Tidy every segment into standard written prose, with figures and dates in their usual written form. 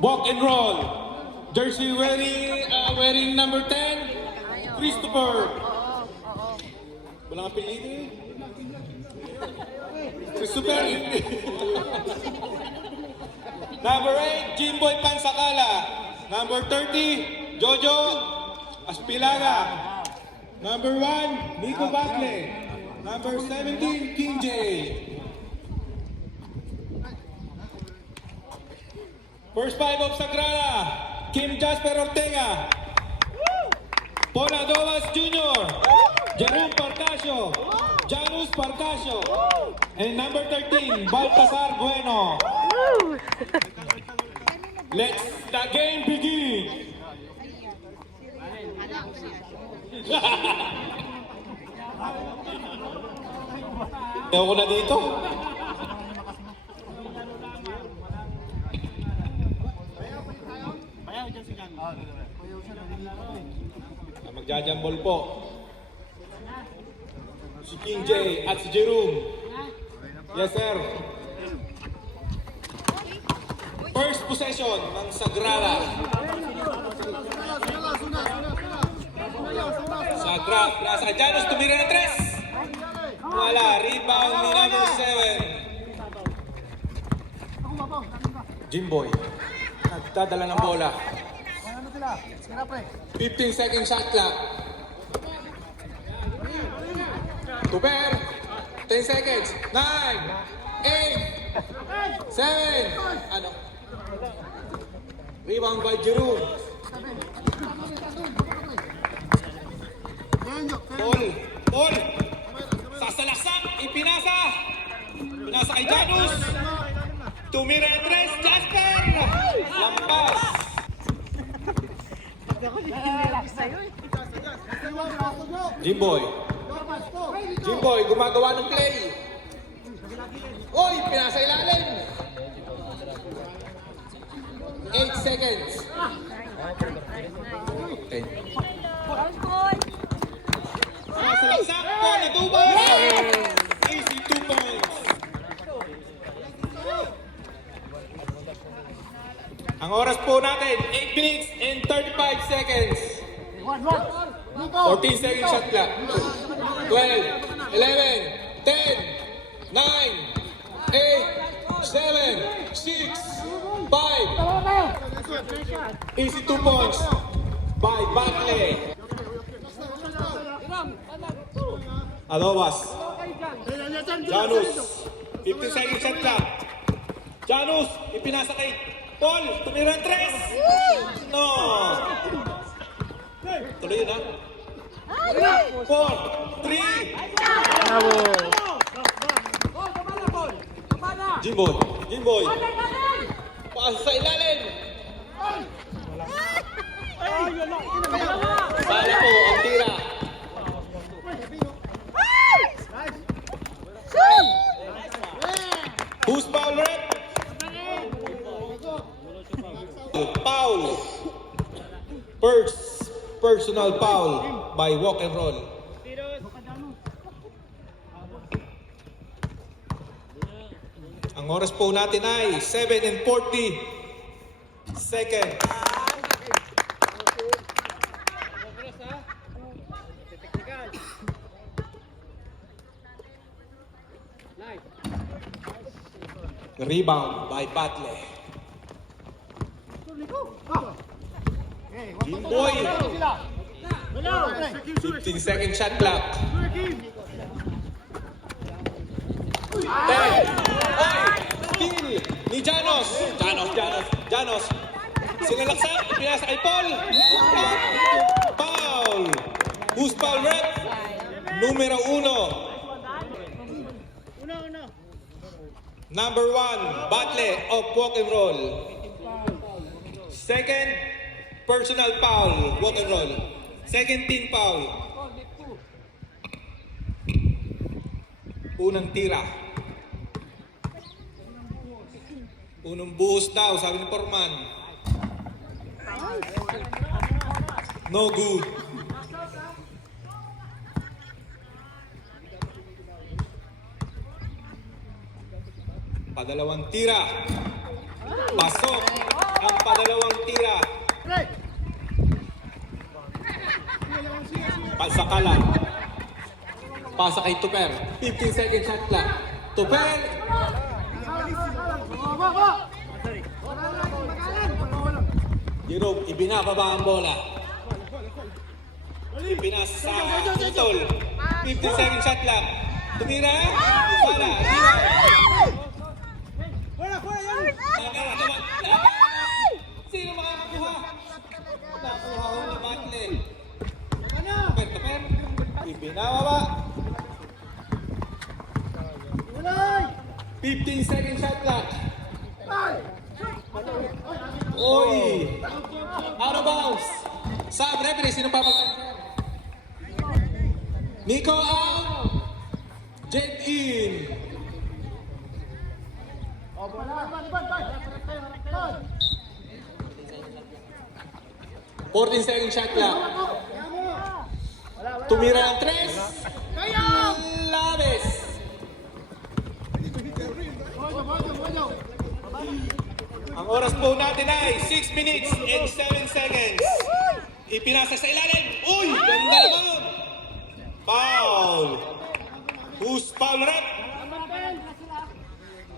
Walk and roll. Jersey wearing number 10, Christopher. Walang apelido eh. Christopher. Number 8, Jimboy Pansakala. Number 30, Jojo Aspilaga. Number 1, Nico Batle. Number 17, King J. First five of Sagrada, Kim Jasper Ortega, Paul Adobas Jr., Jerome Parcasio, Janus Parcasio, and number 13, Baltasar Bueno. Let the game begin! Ewan ko na dito. Magjajambol po si King J at si Jerome. Yes sir. First possession ng Sagrada. Sagrada, nasa Janus, tumira ng 3. Wala, rebound ni number 7. Jimboy, nagdadala ng bola. 15-second shot clock. Tuber, 10 seconds. 9, 8, 7. Ano? Rebound by Jerome. Paul. Sasalaksak, ipinasa. Pinasa kay Janus. Tumira yung 3, Jasper. Lampas. Jimboy, gumagawa ng play. Oy, pinasa ilalim. 8 seconds. 10. Sasalaksak, Paul Adobas. Easy 2 points. Ang oras po natin, 8 minutes and 35 seconds. 14 seconds shot clock. 12, 11, 10, 9, 8, 7, 6, 5. Easy 2 points by Batle. Adobas. Janus. 15 seconds shot clock. Janus, ipinasa kay Paul. Tumira 3. No. Tuloy yun ha. 4, 3. Jimboy. Pasa sa ilalim. Sala po ang tira. Who's foul rep? Foul. First personal foul by walk and roll. Ang oras po natin ay 7 and 40 seconds. Rebound by Batle. Jimboy. 15-second shot clock. 10. Kill ni Janos. Janos. Sinalaksak. Ipinasa kay Paul. Foul. Who's foul rep? Numero 1. Number 1, Batle of walk and roll. Second, personal foul, walk and roll. Second team foul. Unang tira. Unang buhos daw, sabi ni Forman. No good. Padalawang tira. Pasok ang Pasa kay Tuper. 15 second shot clock. Tuper! Jerome, ibinababa ang bola. Ipinasa sa Tol. 15 second shot clock. Tumira. Sala. Sino makakakuha? Nakuha ko ni Matle. Tuper. Ibinababa. 15 second shot clock. Oy! Out of bounds. Sa referee, sino papag... Nico out. Jet in. Fourteen second shot clock. Tumira ng 3. Labes. Ang oras po natin ay 6 minutes and 7 seconds. Ipinasa sa ilalim. Uy! Ganda naman yun. Foul. Who's foul rep?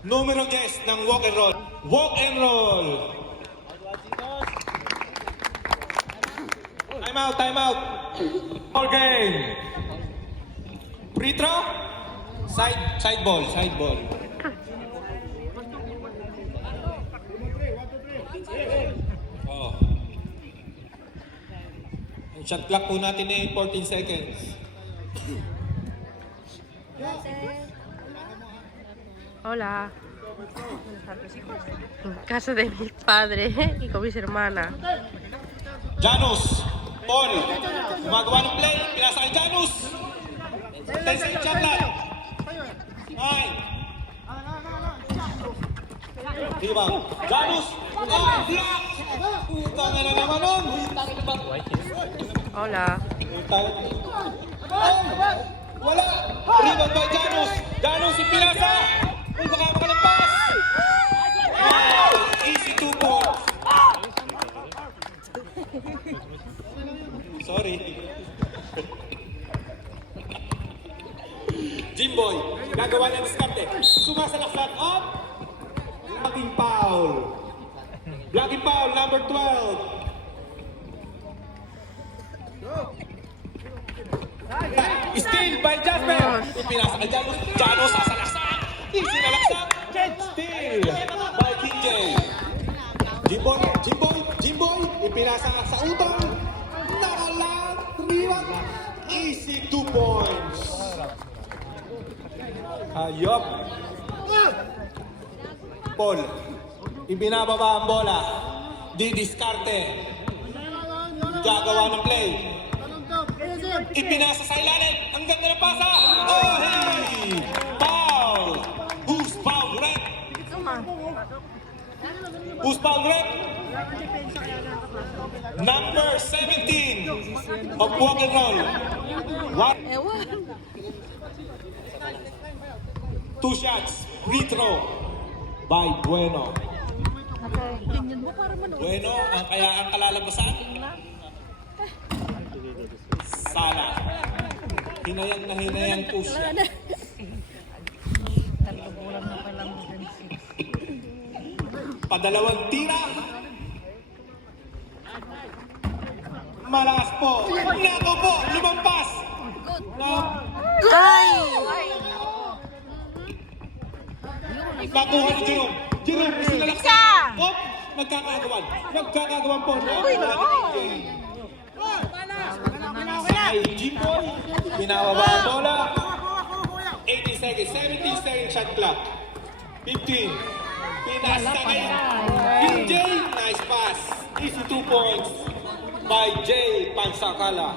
Numero 10 ng walk and roll. Walk and roll. Time out, time out. All game. Free throw? Side ball, side ball. Oh. Ang shot clock po natin ay 14 seconds. Hola. En casa de mis padres y con mis hermanas. Janus, Paul, gumagawa ng play, pinasa kay Janus. 10 second shot clock. 9. Rebound. Janus, block! Putang na naman nun. Hola. Wala. Rebound by Janus. Janus, ipinasa. Uy, baka makalampas. Easy 2 points. Sorry. Jimboy, gagawa niya ng diskarte. Sumasalaksak up. Blocking foul. Blocking foul, number 12. Steal by Jasper. Ipinasa kay Janus. Janus, sasalaksak. Easy na laksak. Steal by KJ. Jimboy. Ipinasa sa utang. Nakalang. Rebound. Easy 2 points. Ayop. Paul. Ibinababa ang bola. Didiskarte. Gagawa ng play. Ipinasa sa ilalim. Ang ganda ng pasa. Oh, hey! Foul! Who's foul rep? Who's foul rep? Number 17 of walk and roll. One. 2 shots. Free throw by Bueno. Bueno, ang kalalabasan. Sala. Hinayang na hinayang po siya. Padalawang tira. Malakas po. Nako po. Lumampas. Ay! Nakuha ni Jerome. Jerome, sinalaksak. Op! Nagkakagawan po. Ay, Jimboy. Pinababa ang bola. 18 seconds. 17 second shot clock. 15. Pinasa kay KJ. Nice pass. Easy 2 points by Jay Pansakala.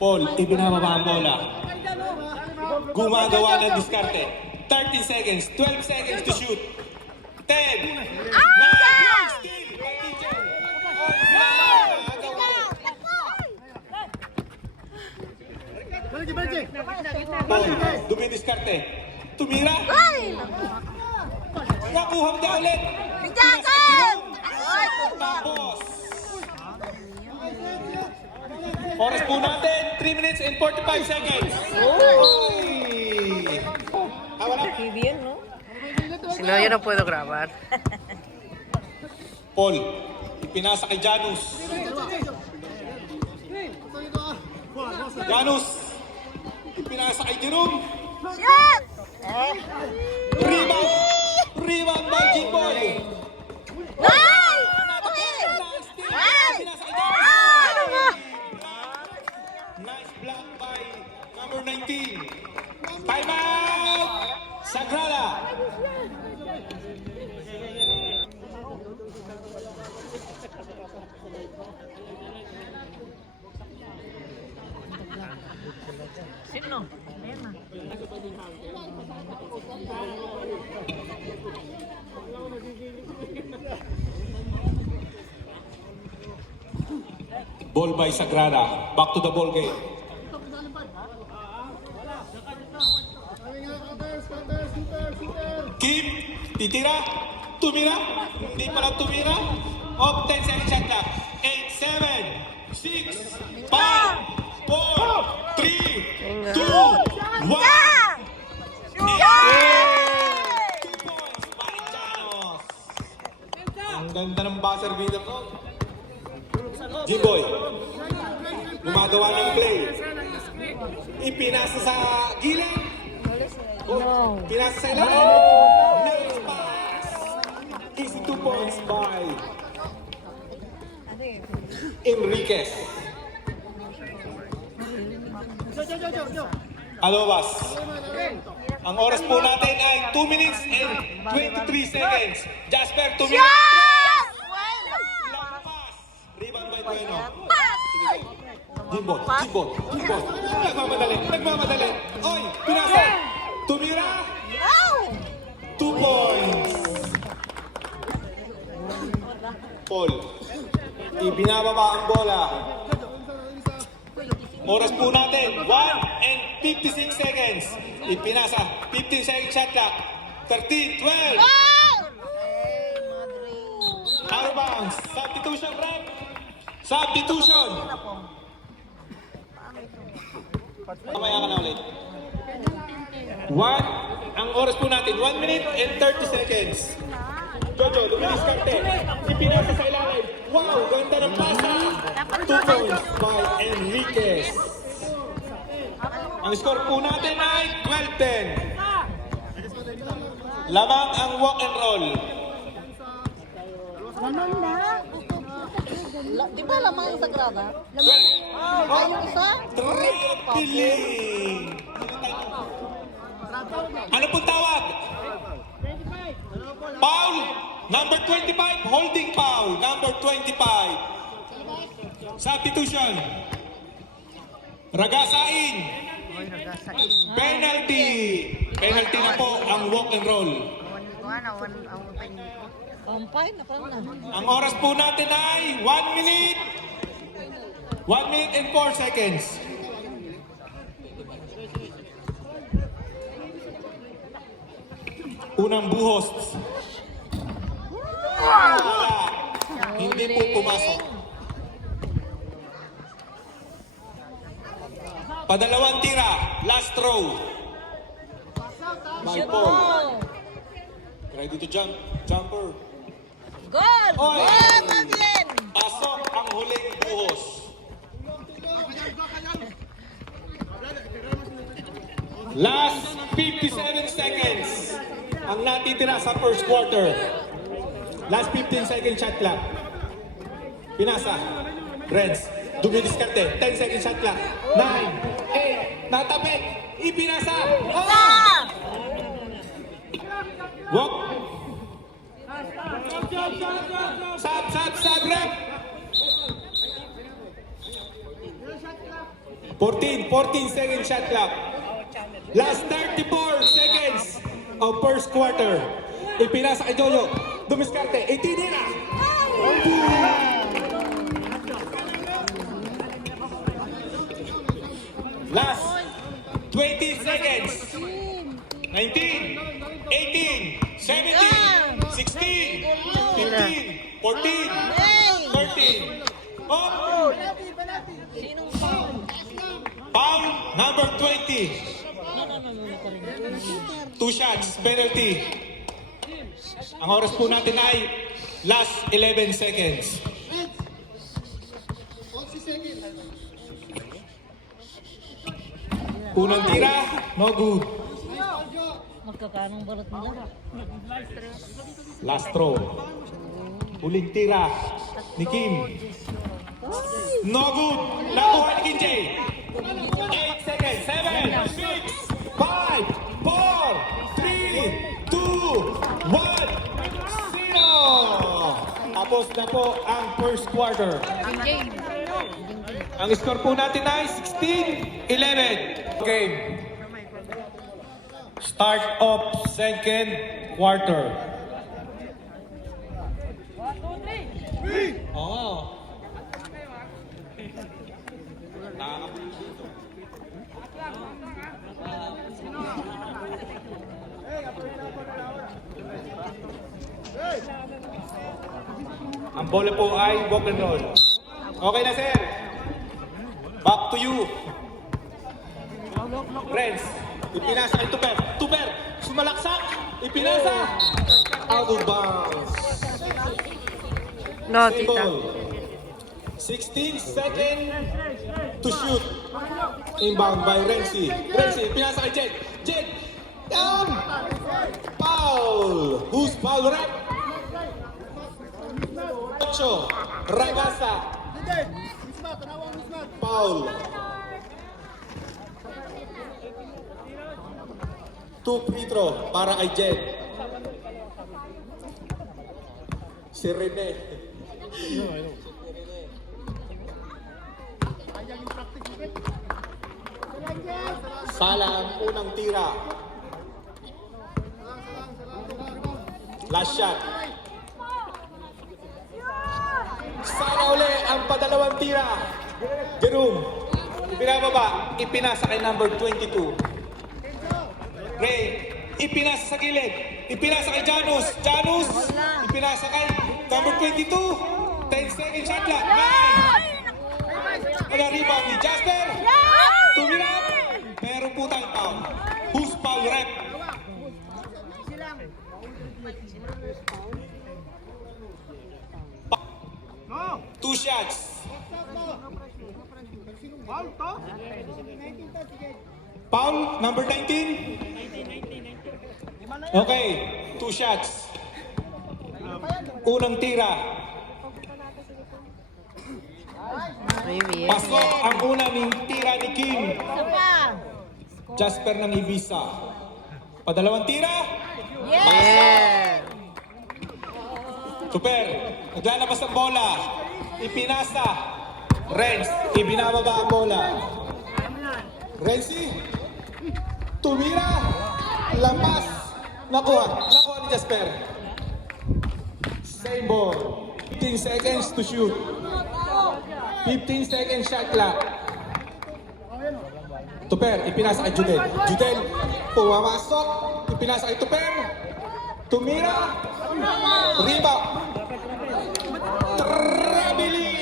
Paul, ibinababa ang bola. Gumagawa ng diskarte. 13 seconds. 12 seconds to shoot. 10. 9. Steal by KJ. Paul, dumidiskarte. Tumira. Nakuha niya ulit. Tapos. Oras po natin, 3 minutes and 45 seconds. Uy! Wala. Si no, yo no puedo grabar. Paul, ipinasa kay Janus. Janus, ipinasa kay Jerome. Rebound! Rebound by Jimboy. Nice block by number 19. Time out! Sagrada. Sino? Lema. Ball by Sagrada. Back to the ball game. Kim, titira, tumira, hindi pala tumira. Off 10 second shot clock. 8, 7, 6, 5, 4, 3, 2, 1. 2 points, Marichanos. Ang ganda ng buzzer beater ko. Jimboy, gumagawa ng play. Ipinasa sa gilid. Pinasa sa ilalim. Nice pass. Easy 2 points by Enriquez. Alobas. Ang oras po natin ay 2 minutes and 23 seconds. Jasper, 2 minutes. Rebound by Bueno. Sige, Jimboy. Nagmamadali. Oy, pinasa. Tumira. 2 points. Paul. Ibinababa ang bola. Oras po natin, 1 and 56 seconds. Ipinasa, 15 second shot clock. 13, 12. Out of bounds. Substitution, rep. Substitution. Mamaya ka na ulit. 1, ang oras po natin, 1 minute and 30 seconds. Jojo, luminis karte. Ipinasa sa ilalim. Wow, ganda ng pasa. 2 points by Enriquez. Ang score po natin ay 12-10. Lamang ang walk and roll. Lamang na? Di ba lamang ang Sagrada? Lamang. Ay, yung isa? Trapiling. Ano pong tawag? Foul. Number 25. Holding foul. Number 25. Substitution. Ragasain. Penalty. Penalty na po ang walk and roll. Pampay na parang na. Ang oras po natin ay 1 minute. 1 minute and 4 seconds. Unang buhos. Wala. Hindi po pumasok. Padalawang tira. Last throw. By Paul. Ready to jump. Jumper. Goal! Oy! Goal, Madeline! Pasok ang huling buhos. Last 57 seconds ang natitira sa first quarter. Last 15 second shot clock. Pinasa. Reds. Dumidiskarte. 10 second shot clock. 9, 8, natapit. Ipinasa. Oh! Walk. Sab, rep. 14 second shot clock. Last 34 seconds of first quarter. Ipinasa kay Jojo. Dumiskarte. 18 na. Last 20 seconds. 19, 18, 17, 16, 15, 14, 13. Oh! Sinong number 20. 2 shots, penalty. Ang oras po natin ay last 11 seconds. Unang tira, no good. Magkakanong balot nila. Last throw. Huling tira ni Kim. No good. Nakuha ni Kim J. 8 seconds. 7, 6, 5, 4, 3, 2, 1, 0. Tapos na po ang first quarter. Ang score po natin ay 16-11. Game. Start of second quarter. Oh. Ang bola po ay walk and roll. Okay na, sir. Back to you. Friends, ipinasa kay Tuper. Tuper, sumalaksak. Ipinasa. Out of bounds. No, Same tita. ball. 16 seconds to shoot. Inbound by Renzi. Renzi, pinasa kay Jed. Jed, down. Foul. Who's foul rep? Ocho. Ragasa. Foul. 2 free throw para kay Jed. Si Rene. Sala ang unang tira. Last shot. Sala uli ang padalawang tira. Jerome. Pinababa. Ipinasa kay number 22. Ray. Ipinasa sa gilid. Ipinasa kay Janus. Janus. Ipinasa kay number 22. 10 second shot clock. 9. Wala rebound ni Jasper. Tumira. Meron po tayong foul. Who's foul rep? Two shots. Foul, number 19. Okay, 2 shots. Unang tira. Muy bien. Pasok ang unang tira ni Kim. Jasper ng Ibiza. Padalawang tira. Yeah. Super. Naglalabas ang bola. Ipinasa. Renz. Ibinababa ang bola. Renzi. Tumira. Lampas. Nakuha. Nakuha ni Jasper. Same ball. 15 seconds to shoot. 15 seconds shot clock. Tuper, ipinasa kay Judel. Judel, pumamasok. Ipinasa kay Tuper. Tumira. Rebound. Traveling.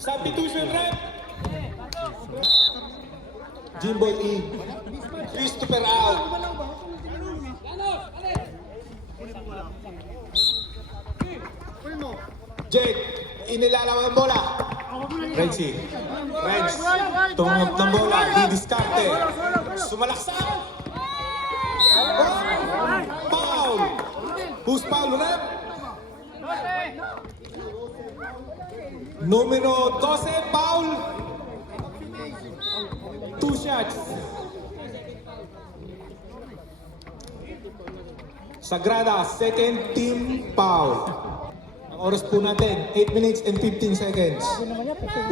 Substitution rep. Jimboy E. Christopher out. Jake, inilalawan ang bola. Renzi. Renz. Tumangap ng bola. Didiskarte. Sumalaksak. Foul. Who's foul rep? Numero 12, foul. 2 shots. Sagrada, second team foul. Ang oras po natin, 8 minutes and 15 seconds.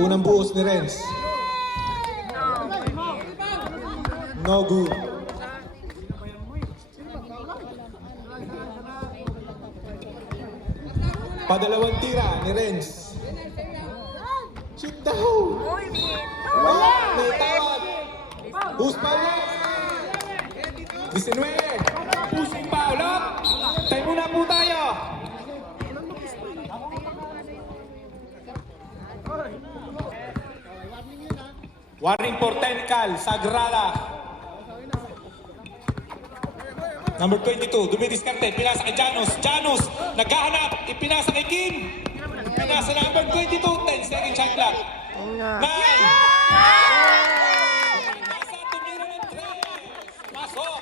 Unang buhos ni Renz. No good. Padalawang tira ni Renz. Shoot down. Wala, may tawag. Who's foul next? 19. Pushing foul up. Time muna po tayo. Warning for 10 Cal, Sagrada. Number 22, dumidiskarte, pinasa kay Janos. Janos, naghahanap, ipinasa kay Kim. Pinasa number 22, 10 second shot clock. 9. Nasa tumira ng 3. Pasok.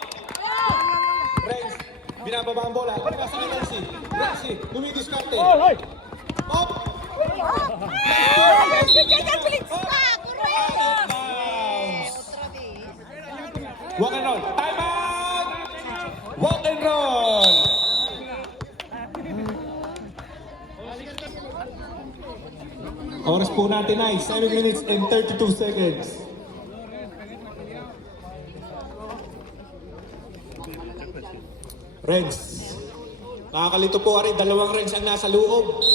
Renz, binababa ang bola. Pinasa kay Renzi. Renzi, dumidiskarte. Pop. Walk and roll. Time out! Walk and roll! Oras po natin ay 7 minutes and 32 seconds. Renz. Nakakalito po rin, dalawang Renz ang nasa loob.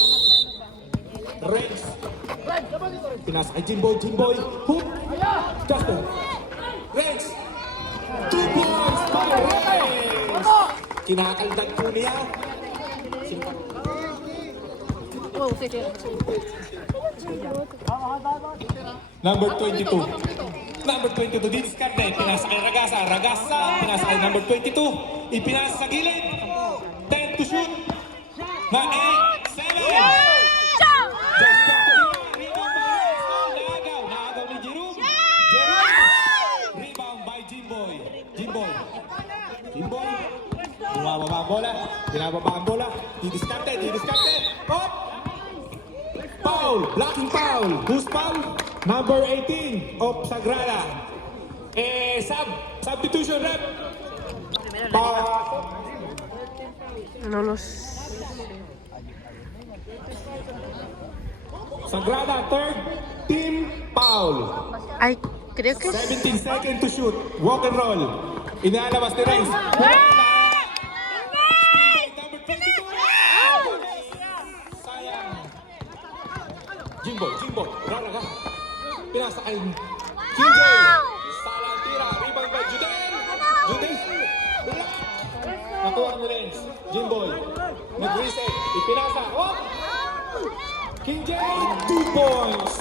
Renz. Pinasa kay Jimboy. Jimboy. Hook. Justin. Renz. 2 points by Renz. Kinakaldag po niya. Number 22. Number 22, didiskarte. Pinasa kay Ragasa. Ragasa. Pinasa kay number 22. Ipinasa sa gilid. 10 to shoot. Na 8, 7. Just back to here. Rebound by Nagaw. Nagaw ni Jerome. Jerome. Rebound by Jimboy. Jimboy. Jimboy. Bumababa ang bola. Binababa ang bola. Didiskarte. Didiskarte. Pop. Foul. Blocking foul. Who's foul? Number 18 of Sagrada. Substitution rep. Lolos. Sagrada, third team foul. Ay, creo que 17 seconds to shoot. Walk and roll. Inaalabas ni Renz. Number 22. Sayang. Jimboy. Ralaga. Pinasa kay KJ. Salang tira. Rebound by Judel. Judel. Nakuha ni Renz. Jimboy. Nag-reset. Ipinasa. Oh! KJ, 2 points.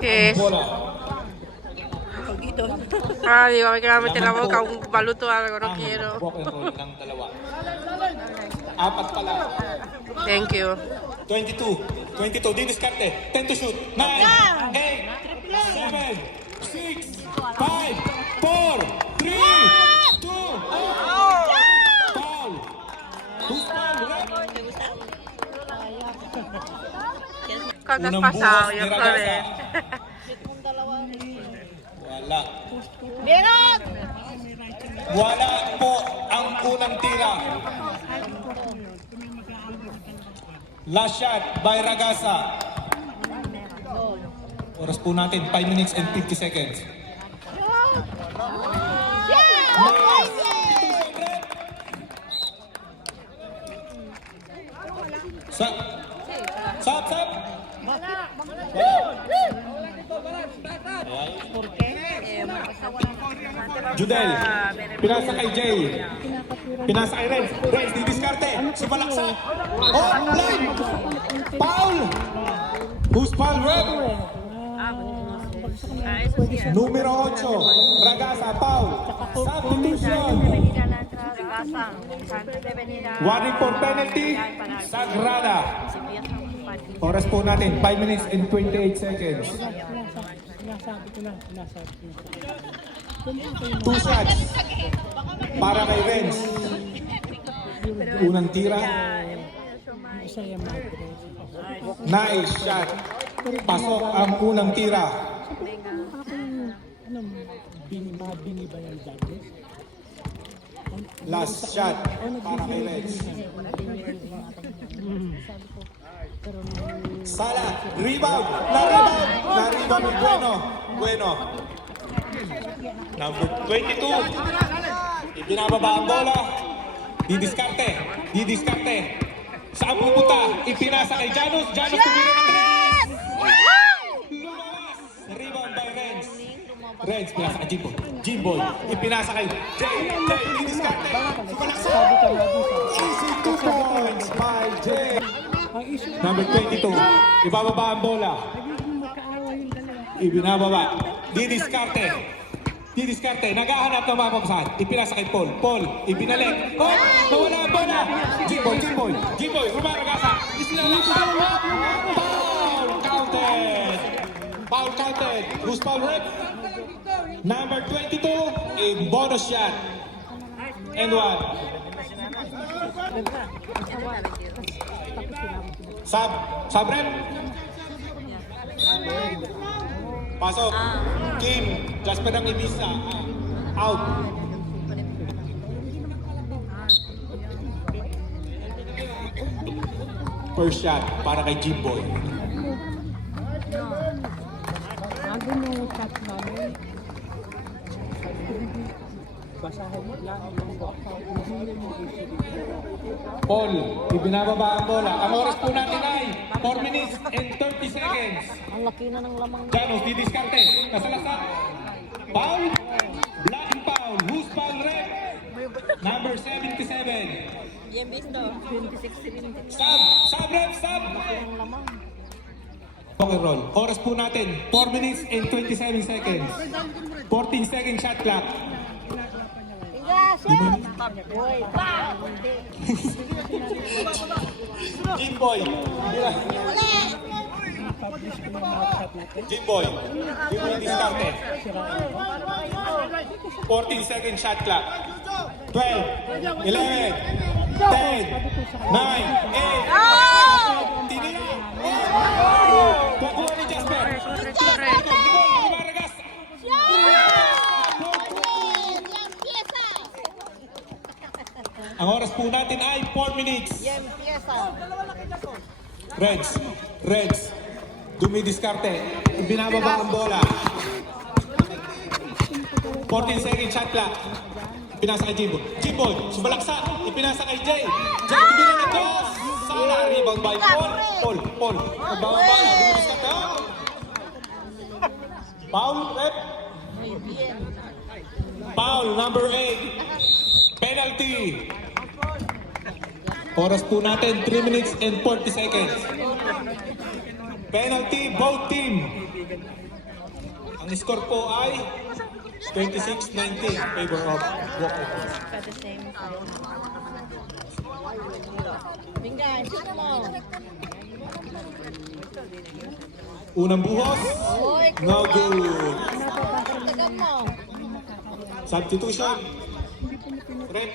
¿qué es? Bola. Ah, digo, me quiero meter la boca un baluto o algo, no quiero. Walk and roll ng dalawa. Apat pala. Thank you. 22, didiskarte. 10 to shoot. 9, 8, 7, 6, 5, 4, 3, 2, foul. Who's foul, rep? ¿Cuánto has Unang pasado? buhos Yo ni Ragasa. sabes. Wala. Meron! Wala po ang unang tira. Last shot by Ragasa. Oras po natin, 5 minutes and 50 seconds. Sap! Judel, pinasa kay Jay. Pinasa kay Renz. Renz, didiskarte. Sumalaksak. Oh, line! Foul! Who's foul, rep? Numero 8, Ragasa, foul. Substitution. Warning for penalty, Sagrada. Oras po natin, 5 minutes and 28 seconds. 2 shots para kay Renz. Unang tira. Nice shot. Pasok ang unang tira. Last shot para kay Renz. Sala, rebound. Na-rebound ni Bueno. Number 22. Ibinababa ang bola. Didiskarte. Saan pupunta? Ipinasa kay Janos. Janos tumira ng Renz. Lumawas. Rebound by Renz. Renz, pinasa kay Jimboy. Ipinasa kay Jay. Didiskarte. Sumalaksak. Easy 2 points by Jay. Number 22. Ibababa ang bola. Ibinababa. Didiskarte. Didiskarte. Naghahanap ng mapapasahan. Ipinasa kay Paul. Paul, ibinalik. Oh, nawala ang bola. Jimboy, Jimboy. Jimboy, Rumaragasa. Isinalaksan. Foul counted. Foul counted. Who's foul rep? Number 22, a bonus shot. And one. Sub rep. Pasok. Kim, Jasper ang ibisa. Out. First shot para kay Jimboy. Paul, ibinababa ang bola. Ang oras po natin ay 4 minutes and 30 seconds. Ang laki na ng lamang. Janos, didiskarte. Kasalasan. Foul. Blocking foul. Who's foul rep? Number 77. Yan visto. 26-17. Sub rep, sub. Ang lamang. Rock and roll. Oras po natin, 4 minutes and 27 seconds. 14 second shot clock. Boy, pa! Jimboy. Jimboy. Jimboy diskarte. 14 second shot clock. 12, 11, 10, 9, 8. Tinira. Kukuha ni Jasper. Lumaragas. Ang oras po natin ay 4 minutes. Yan piesa. Reds. Dumidiskarte. Binababa ang bola. 14 second shot clock. Pinasa kay Jimboy. Jimboy, sumalaksa. Ipinasa kay Jay. Jay, ibinanito. Sala, rebound by Paul. Pagbaba ba? Dumidiskarte. Foul, rep. Foul, number 8. Penalty. Oras po natin, 3 minutes and 40 seconds. Penalty, both team. Ang score po ay 26-19 in favor of Walker. Bingay, shoot mo. Unang buhos, no good. Tagan mo. Substitution. Rep,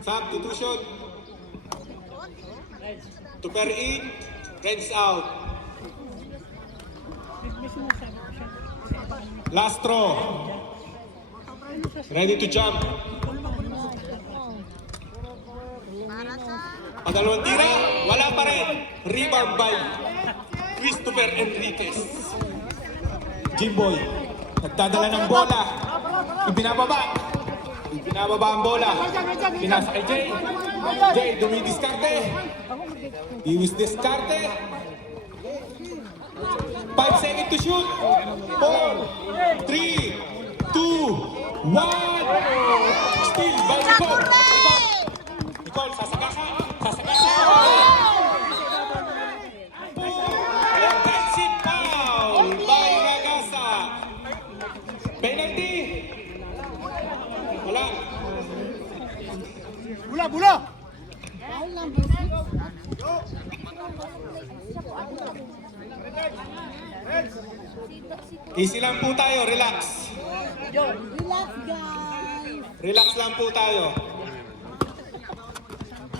substitution. Tuper in, Reds out. Last throw. Ready to jump. Padalawang tira, wala pa rin. Rebound by Christopher Enriquez. Jimboy, nagdadala ng bola. Ibinababa ang bola. Pinasa kay Jay. Jay, dumidiskarte. Iwis diskarte. 5 seconds to shoot. 4, 3, 2, 1. Still by Nicole. Nicole, sasagasa. Offensive foul by Ragasa. Penalty. Wala. Bula! Easy lang po tayo, relax. Relax, guys. Relax lang po tayo.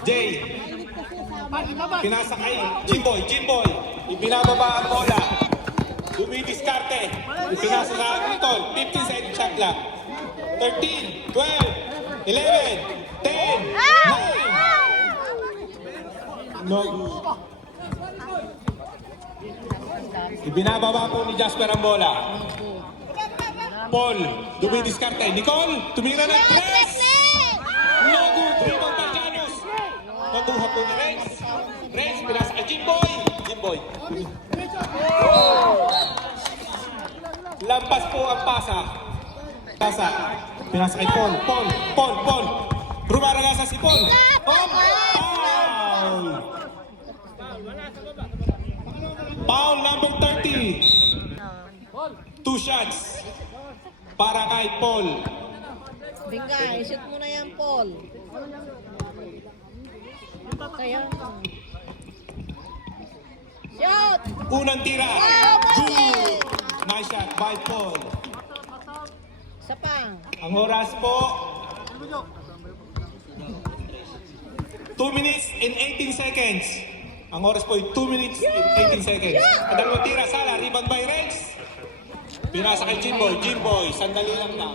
Jay, pinasa kay Jimboy. Ibinababa ang bola. Dumidiskarte. Ipinasa sa Nicole. 15 second shot clock. 13, 12, 11, 10, 9. No. Ibinababa po ni Jasper ang bola. Paul, dumidiskarte. Nicole, tumira ng 3. No good. Rebound by Janos. Nakuha po ni Renz. Renz, pinasa kay Jimboy. Lampas po ang pasa. Pinasa kay Paul. Rumaragasa si Paul. Foul number 30. 2 shots. para kay Paul. Bingay, shoot mo na yan, Paul. Kaya. Shoot! Unang tira. Wow, Good. Nice shot by Paul. Isa pa. Ang oras po, 2 minutes and 18 seconds. Ang oras po ay 2 minutes and 18 seconds. Ang dalawang tira, Sala, rebound by Rex. Pinasa kay Jimboy. Jimboy, sandali lang daw.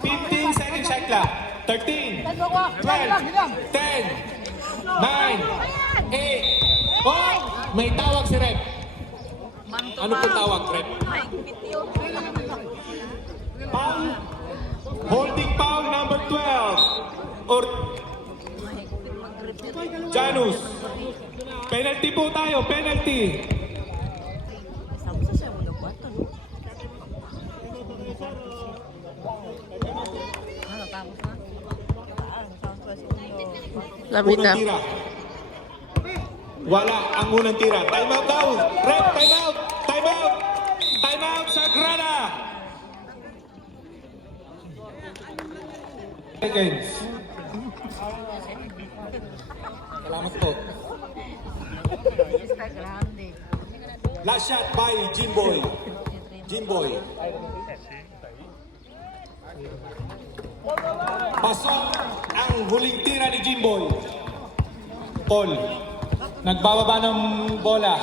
15 second shot clock. 13, 12, 10, 9, 8. Oh! May tawag si Rep. Ano po tawag, Rep? Foul. Holding foul number 12. Or Janus. Penalty po tayo, penalty. Lamig na. Unang tira. Wala ang unang tira. Time out daw. Rep, time out. Time out. Time out sa Grana. Seconds. Salamat po. Last shot by Jimboy. Jimboy. Pasok ang huling tira ni Jimboy. Paul. Nagbababa ng bola.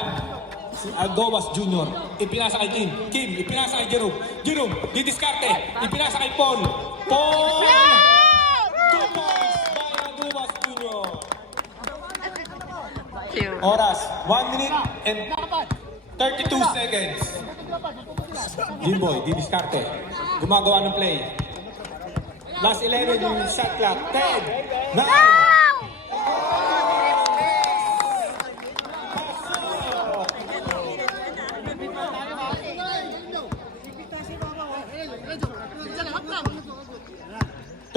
Si Agowas Jr. Ipinasa kay Kim. Kim, ipinasa kay Jerome. Jerome, didiskarte. Ipinasa kay Paul. Paul! 2 points by Agowas Jr. Cute. Oras, 1 minute and 32 seconds. Jimboy, didiskarte. Gumagawa ng play. Last 11 yung shot clock. 10, 9,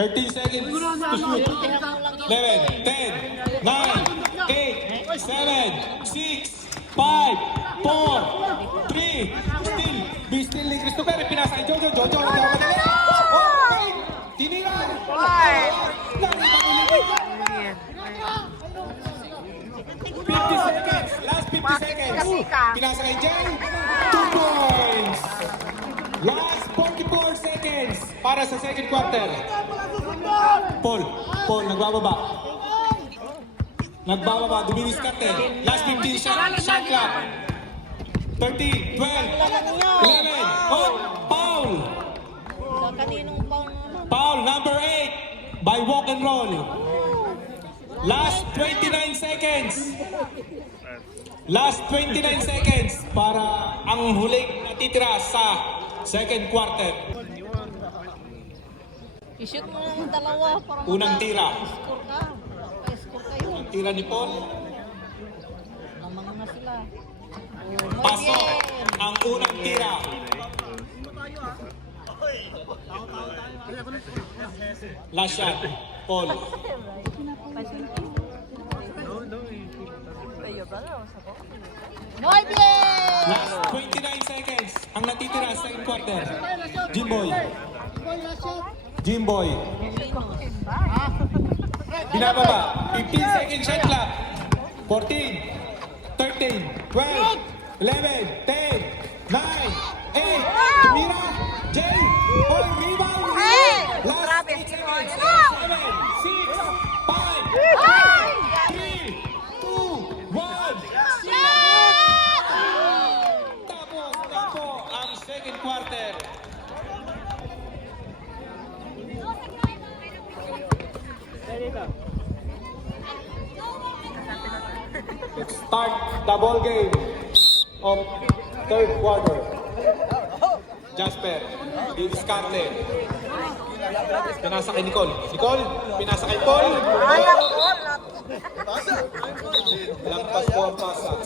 Thirteen seconds to shoot. 11, 10, 9, 8, 7, 6, 5, 4, 3, still ni Christopher. Pinasa kay Jojo. Jojo, madali. Okay! Tinira! Ayan. 50 seconds! Last 50 seconds! Pinasa kay Jay! 2 points! Last 44 seconds para sa second quarter. Paul, nagbababa. Dumidiskarte. Last 15 shot clock. 13, 12, 11. Oh, Paul! So, kaninong Paul naman? Foul number 8 by walk and roll. Last 29 seconds. Last 29 seconds para ang huling natitira sa second quarter. I-shoot mo ng dalawa. Para Unang tira. Score ka. Score kayo. Ang tira ni Paul. Lamang na sila. Pasok ang unang tira. Last shot, Paul. Muy bien! Last 29 seconds ang natitira sa second quarter. Jimboy. Binababa. 15 second shot clock. 14, 13, 12, 11, 10, 9, 8. Tumira. Jay. Paul, rebound. Last 8 seconds. 7, 6, 5, 3, 2, 1. Tapos na po ang second quarter. Let's start the ball game of third quarter. Jasper, didiskarte. Pinasa kay Nicole. Nicole, pinasa kay Paul. Lampas po ang pasa.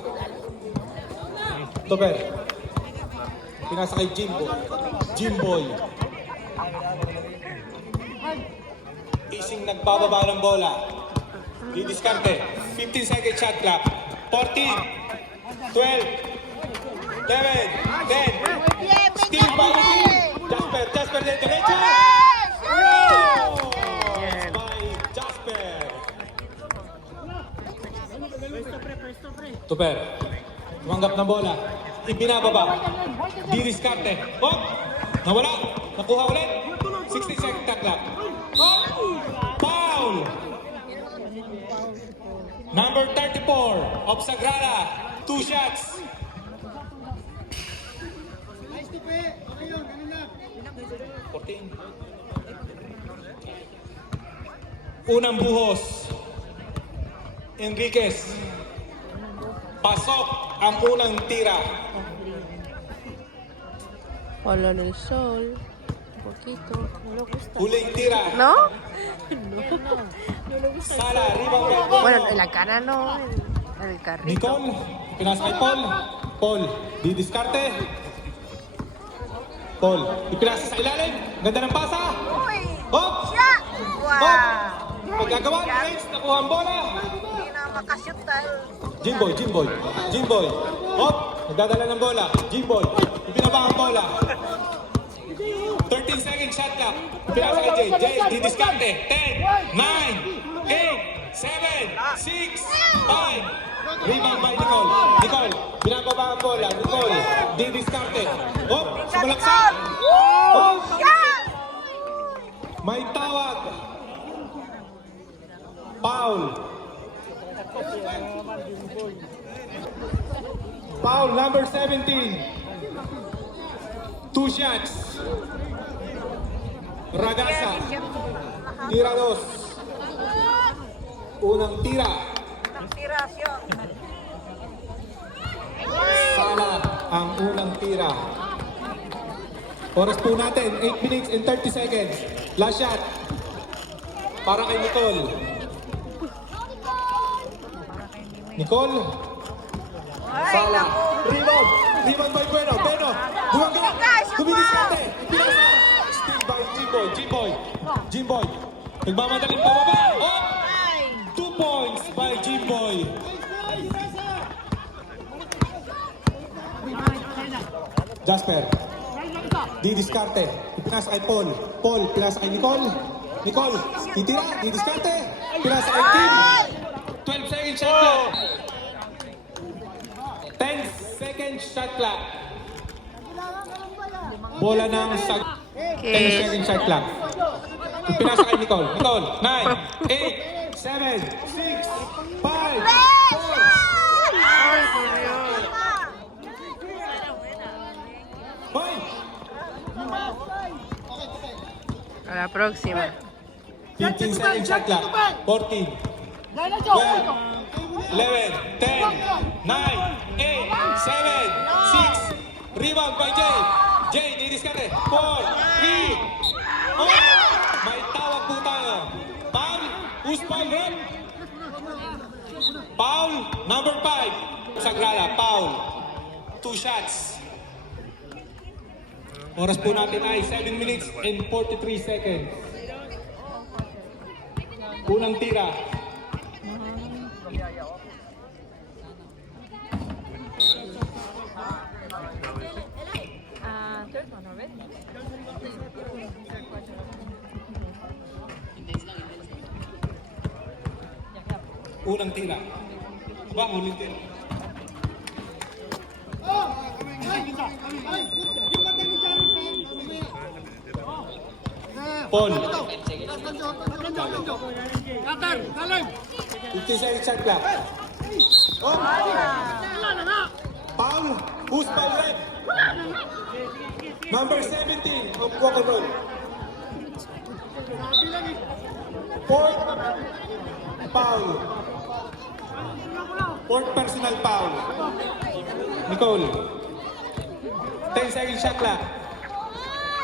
Tober. Pinasa kay Jimboy. Ising nagbababa ng bola. Didiskarte. 15 second shot clock. 14, 12, 11, 10. Steal by the team. Jasper de derecha. Yes, by Jasper. Tuper. Tumanggap ng bola. Ipinababa. Di-discarte. Oh! Nawala. Nakuha ulit. 60 second clock. Oh! Foul! Number 34 of Sagrada. 2 shots. Nice to pay. Okay yun, ganun lang. 14. Unang buhos. Enriquez. Pasok ang unang tira. Wala del sol. Poquito. Huling tira. ¿No? Sala, rebound by Paul. Bueno, en la cara no. En el carrito. Nicole, pinasa kay Paul. Paul, di-discarte. Paul, ipinasa sa ilalim. Ganda ng pasa. Hop! Hop! Pagkagawa ng Reds, nakuha ang bola. Hindi na makashoot dahil Jimboy. Hop! Nagdadala ng bola. Jimboy. Ipinaba ang bola. 13 seconds shot clock. Pinasa kay Jay. Jay, di-discarte. 10, 9, 8, 7, 6, 5. Rebound by Nicole. Nicole, binababa ang bola. Nicole, di-discarte. Hop! Sumalaksak. Hop! May tawag. Foul. Foul number 17. 2 shots. Ragasa. Tira 2. Unang tira. tirasyon. Sala ang unang tira. Oras po natin, 8 minutes and 30 seconds. Last shot. Para kay Nicole. Nicole. Sala. Rebound. Rebound by Bueno. Bueno. Gumagawa. Dumidiskarte. Pinasa. Steal by Jimboy. Jimboy. Nagmamadaling pababa. Oh! 2 points by Jimboy. Jasper. Di-discarte. Pinasa kay Paul. Paul, pinasa kay Nicole. Nicole, titira, di-discarte. Pinasa kay Kim. 12 seconds shot clock. 10 seconds shot clock. Bola ng 10 seconds shot clock. Pinasa kay Nicole. Nicole, 9, 8, 7, 6, 5, 4, A la próxima. 15 seconds shot clock. 14, 12, 11, 10, 9, 8, 7, 6. Rebound by Jay. Jay, di-discarte. 4, 3. Oh! May tawag po tayo. Foul. Who's foul, rep? Foul. Number 5. Sagrada. Foul. 2 shots. Oras po natin ay 7 minutes and 43 seconds. Unang tira. Unang tira. Ba, huling tira. Paul. 15 seconds shot clock. Oh. Foul. Who's foul, rep? Number 17 of Quackenbull. Fourth foul. Fourth personal foul. Nicole. 10 seconds shot clock.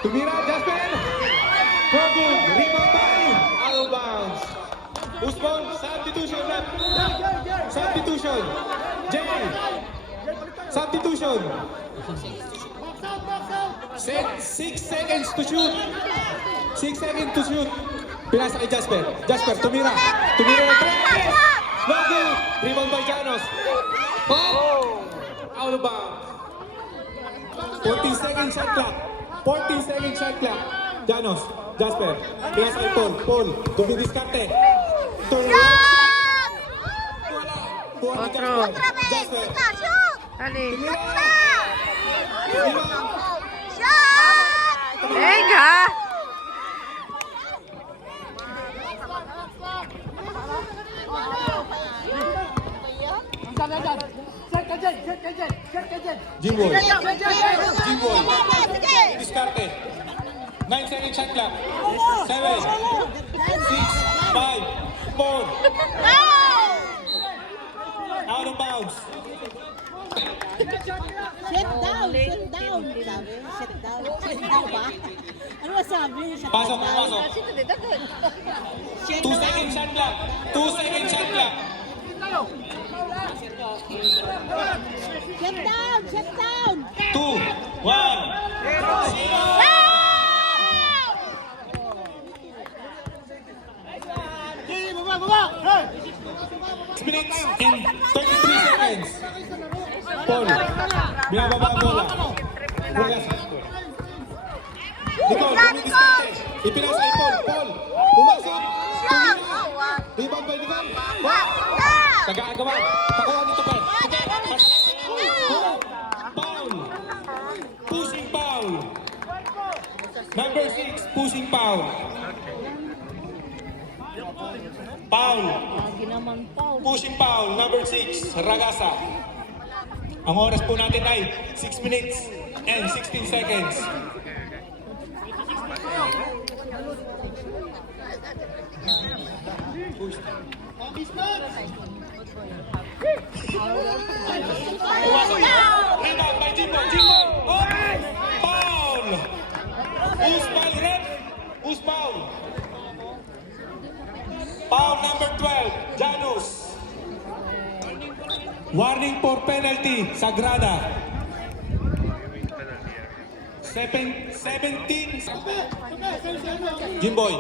Tumira, Jasper. No good. Rebound by out of bounds. Usman, substitution left. Substitution. Jay. Substitution. 6 seconds to shoot. 6 seconds to shoot. Pinasa kay Jasper. Jasper, tumira. Tumira ng 3. No good. Rebound by Janos. Oh! Out of bounds. 14 seconds shot clock. 14 seconds shot clock. Janos, Jasper, pinasa kay Paul, dumidiskarte. Turn around shot. Wala. Kuha ni Otro. Jasper. Dali. Tumira. Rebound. Venga! Jimboy. Diskarte. 9 seconds shot clock. 7, 6, 5, 4. Out of bounds. Sit down, sit down. Sabi, sit down. Sit down ba? Ano masabi? Sit Pasok, down. pasok. 2 seconds shot clock. 2 seconds shot clock. Sit down, sit down. 2, 1. Minutes in 33 seconds. Paul, binababa ang bola. Bugas. Nicole, dumidiskarte. Ipinasa kay Paul. Paul, pumasok. Tumira. Rebound by Nicole. Taga-agawan. Takuha dito pa. Foul. Pushing foul. Number 6, pushing foul. Foul. Lagi naman, Paul. Pushing foul, number 6, Ragasa. Ang oras po natin ay 6 minutes and 16 seconds. Rebound by Jimboy. Jimboy. Oh! Foul! Who's foul, ref? Who's foul? Foul number 12, Janus. Warning for penalty, Sagrada. 17. Jimboy.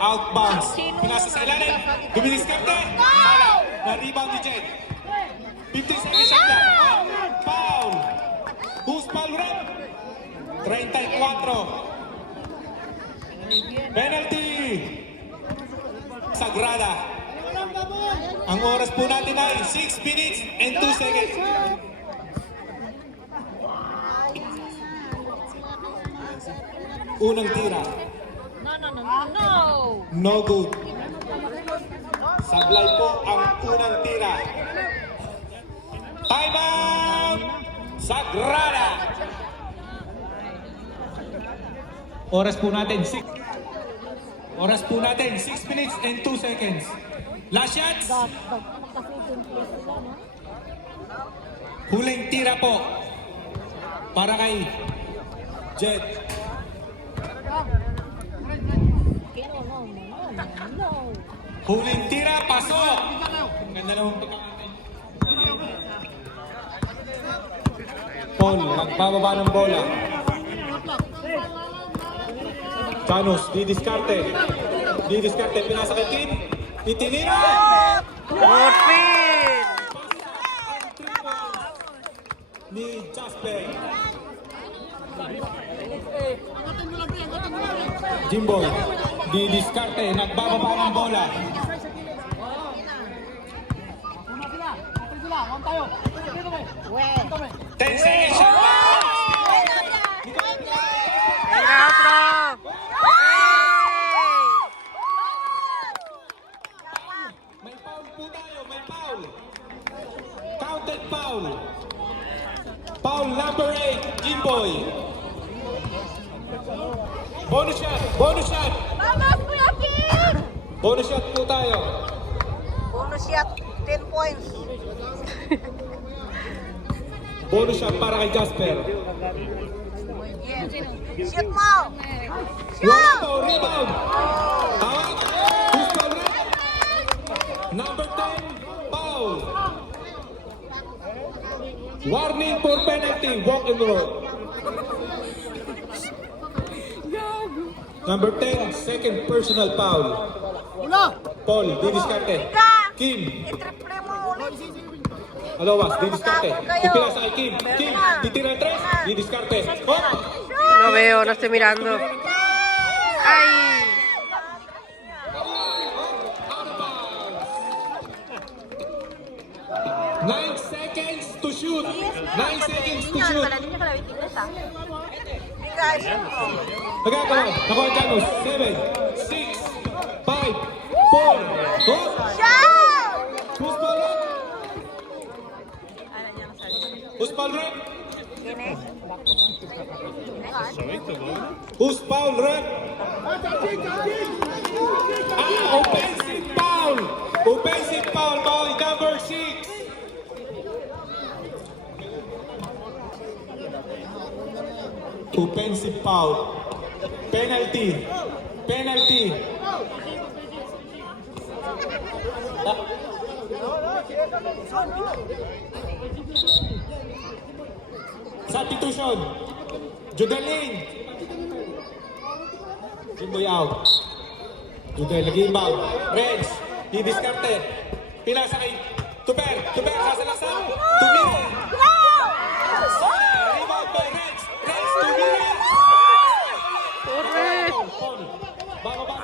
Outbounds. Pinasa sa ilalim. Dumidiskarte. Sala. Na-rebound ni Jed. 15 seconds shot na. Foul. Who's foul, rep? 34. Penalty. Sagrada. Ang oras po natin ay 6 minutes and 2 seconds. Unang tira. No. No good. Sablay po ang unang tira. Time out! Sagrada! Oras po natin 6 minutes and 2 seconds. Last shots. Huling tira po para kay Jet. No. Huling tira, pasok! Ang ganda naman pagka natin. Paul, nagbababa ng bola. Janus, didiskarte. Pinasa kay Kim. Itinira! Morfin! Ang 3 points ni Jasper. Jimboy, didiskarte. Nagbababa ng bola. When? 10 seconds shot clock. Outro! May foul po tayo, may foul. Counted foul. Foul number 8, Jimboy. Bonus shot. Vamos, Kuya Kim! Bonus shot po tayo. Bonus shot, 10 points. Bonus shot para kay Jasper. Shoot mo! Wala po, rebound. Tawag. Who's foul red? Number 10, foul. Warning for penalty, walk and roll. Number 10, second personal foul. Paul, didiskarte. Kim, I-triple mo ulit. Alowas, didiskarte. Ipila sa kay Kim. Kim, titira ng 3, didiskarte. Hop! No veo, no estoy mirando. ¡Ay! 9 seconds to shoot. 9 seconds to shoot. Nagagawa. Nakuha Janus. 7, 6, 5, 4. Hop! Who's ball red? Who's ball red? Who's foul red? Offensive foul! Offensive foul by number 6. Offensive foul. Penalty. Penalty. Substitution. Judelin. Jimboy out. Judel, nag-inbound. Reds, didiskarte. Pila sa kay Tuber. Tuber, sasalaksan. Tumira. Rebound by Reds. Reds, tumira. Corre. Bababa.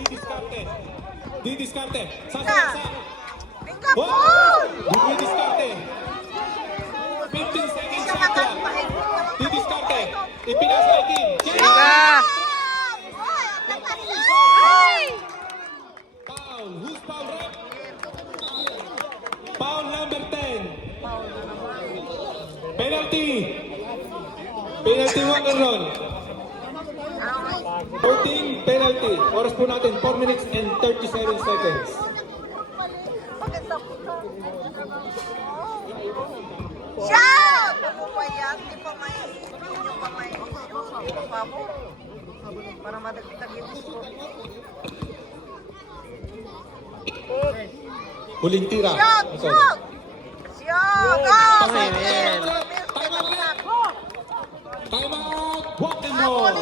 Didiskarte. Didiskarte. Sasalaksan. Didiskarte. 15 seconds shot clock. Didiskarte. Ipinasa kay Kim. Venga. Foul. Who's foul, rep? Foul number 10. Penalty. Penalty, walk and roll. 14 penalty. Oras po natin, 4 minutes and 37 seconds. Shout! Ano ba yan? Di pa may... Hindi pa may... Papo. Para madagdag yung gusto. Huling tira. Shout! Ito. Shout! Shout! Oh! Muy bien. Time out. Walk and roll.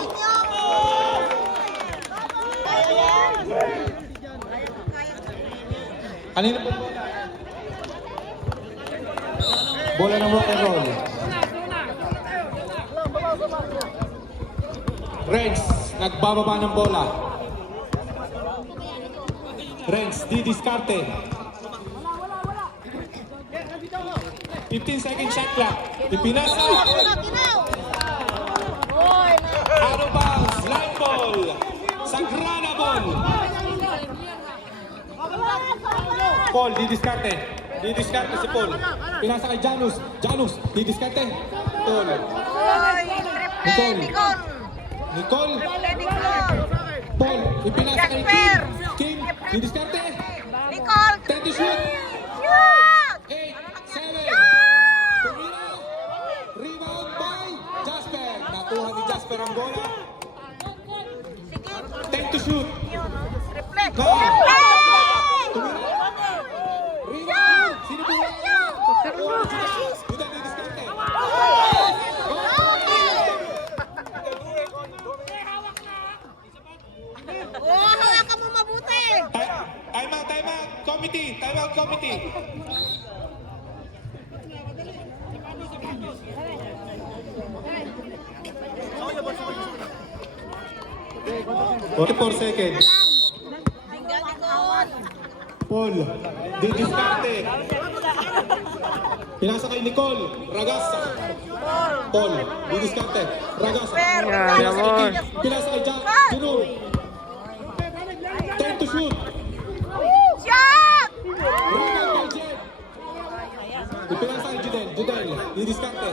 Kanina po bola ng walk and roll. Reds, nagbababa ng bola. Reds, didiskarte. 15 second shot clock. Ipinasa. Out of bounds. Line ball. Sagrada ball. Paul, didiskarte. Didiskarte si Paul. Pinasa kay Janus. Janus, didiskarte. Paul. Triple! Nicole! Nicole. Triple Nicole! Paul, ipinasa kay Kim. Kim, didiskarte. Nicole! 10 to shoot. Shoot! 8, 7. Tumira. Rebound by Jasper. Nakuha ni Jasper ang bola. Sige! 10 to shoot. Triple! Go! Triple! Rebound. Sino po? Judah didiskarte. Oh, hawakan mo mabuti! Time out, time out. Committee, time out committee. Okay, 4 seconds. Tingnan, Nicole! Paul, didiskarte. Pinasa kay Nicole. Ragasa. Paul, didiskarte. Ragasa. Ya, mi amor. Pinasa kay Junor. 10 to shoot. Shot! Rebound by Jet. Ipinasa kay Judel. Judel, didiskarte.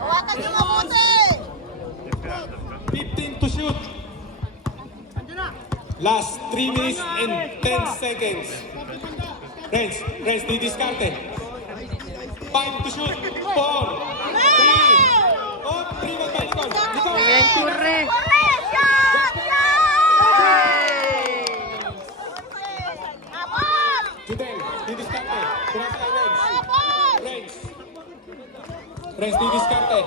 Hawakan mo mabuti! 15 to shoot. Last 3 minutes and 10 seconds. Renz, didiskarte. 5 to shoot. 4, 3. Oh, 3 ba Nicole? Nicole. Bien, corre. Corre! Shot! Shot! Hey. Abot! Judel, didiskarte. Pinasa kay Renz. Abot! Renz, didiskarte.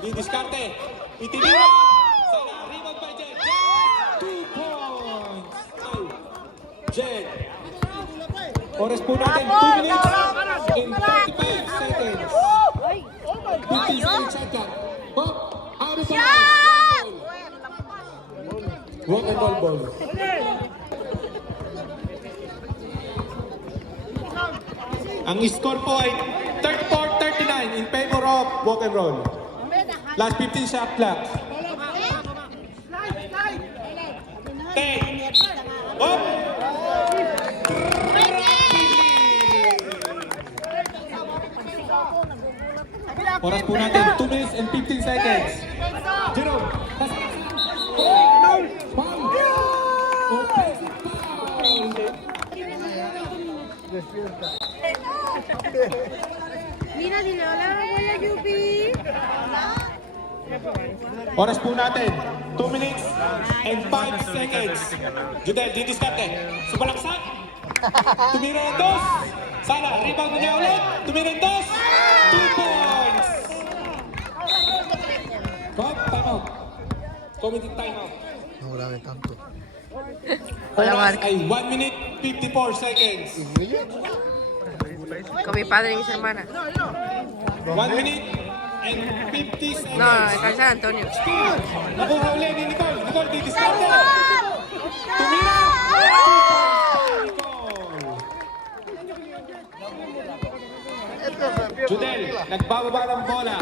Didiskarte. Itinira. Sana, rebound by Jet. Jet, 2 points. Ay, Jet. Oras po natin, 2 minutes and 35 seconds. 15 seconds shot clock. Hop! Out of bounds! Walk and roll ball. Ang score po ay 34-39 in favor of walk and roll. Last 15 shot clock. 10. Hop! Oras po natin, 2 minutes and 15 seconds. Jerome, foul! Offensive foul! Mira, dinala ko yung UP. Oras po natin, 2 minutes and 5 seconds. Judel, didiskarte. Subalaksak. Tumira ng dos. Sala, rebound niya ulit. Tumira ng dos. 2 points. Bob, time out. Committee time out. Wala Oras mark. ay 1 minute 54 seconds. Con mi padre y mis hermanas. 1 minute and 50 seconds. No, el San Antonio. Nakuha uli ni Nicole. Nicole, didiskarte. Tumira. 2 points. Judel, nagbababa ng bola.